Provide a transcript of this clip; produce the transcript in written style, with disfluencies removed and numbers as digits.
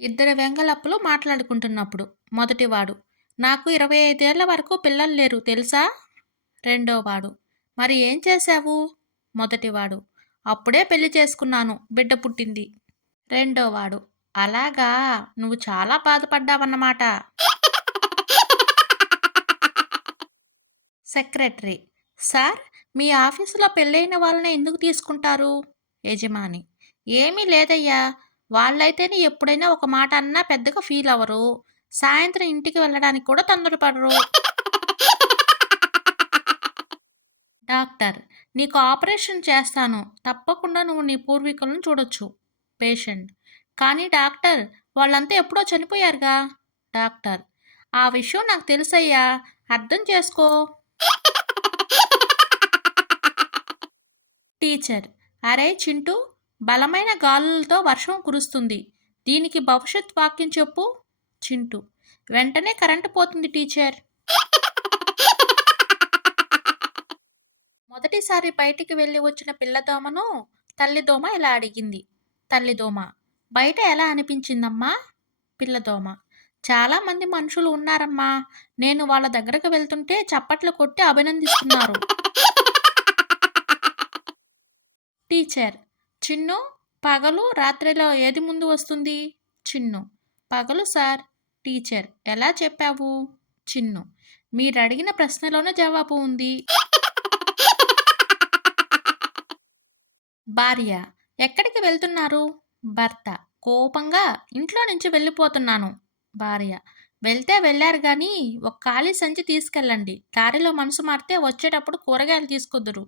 ఇద్దరు వెంగళప్పులు మాట్లాడుకుంటున్నప్పుడు మొదటివాడు, నాకు 25 ఏళ్ల వరకు పిల్లలు లేరు తెలుసా? రెండోవాడు, మరి ఏం చేశావు? మొదటివాడు, అప్పుడే పెళ్లి చేసుకున్నాను, బిడ్డ పుట్టింది. రెండోవాడు, అలాగా, నువ్వు చాలా బాధపడ్డావన్నమాట. సెక్రటరీ, సార్, మీ ఆఫీసులో పెళ్ళైన వాళ్ళని ఎందుకు తీసుకుంటారు? యజమాని, ఏమీ లేదయ్యా, వాళ్ళైతేనే ఎప్పుడైనా ఒక మాట అన్నా పెద్దగా ఫీల్ అవ్వరు. సాయంత్రం ఇంటికి వెళ్ళడానికి కూడా తొందరపడరు. డాక్టర్, నీకు ఆపరేషన్ చేస్తాను, తప్పకుండా నువ్వు నీ పూర్వీకులను చూడొచ్చు. పేషెంట్, కానీ డాక్టర్, వాళ్ళంతా ఎప్పుడో చనిపోయారుగా. డాక్టర్, ఆ విషయం నాకు తెలుసయ్యా, అర్థం చేసుకో. టీచర్, అరే చింటూ, బలమైన గాలులతో వర్షం కురుస్తుంది, దీనికి భవిష్యత్ వాక్యం చెప్పు. చింటూ, వెంటనే కరెంటు పోతుంది టీచర్. మొదటిసారి బయటికి వెళ్ళి వచ్చిన పిల్లదోమను తల్లిదోమ ఇలా అడిగింది. తల్లిదోమ, బయట ఎలా అనిపించిందమ్మా? పిల్లదోమ, చాలా మంది మనుషులు ఉన్నారమ్మా, నేను వాళ్ళ దగ్గరకు వెళ్తుంటే చప్పట్లు కొట్టి అభినందిస్తున్నారు. టీచర్, చిన్ను, పగలు రాత్రిలో ఏది ముందు వస్తుంది? చిన్ను, పగలు సార్. టీచర్, ఎలా చెప్పావు? చిన్ను, మీరడిగిన ప్రశ్నలోనే జవాబు ఉంది. భార్య, ఎక్కడికి వెళ్తున్నారు? భర్త కోపంగా, ఇంట్లో నుంచి వెళ్ళిపోతున్నాను. భార్య, వెళ్తే వెళ్ళారు గాని ఒక ఖాళీ సంచి తీసుకెళ్ళండి, దారిలో మనసు మారితే వచ్చేటప్పుడు కూరగాయలు తీసుకొద్దురు.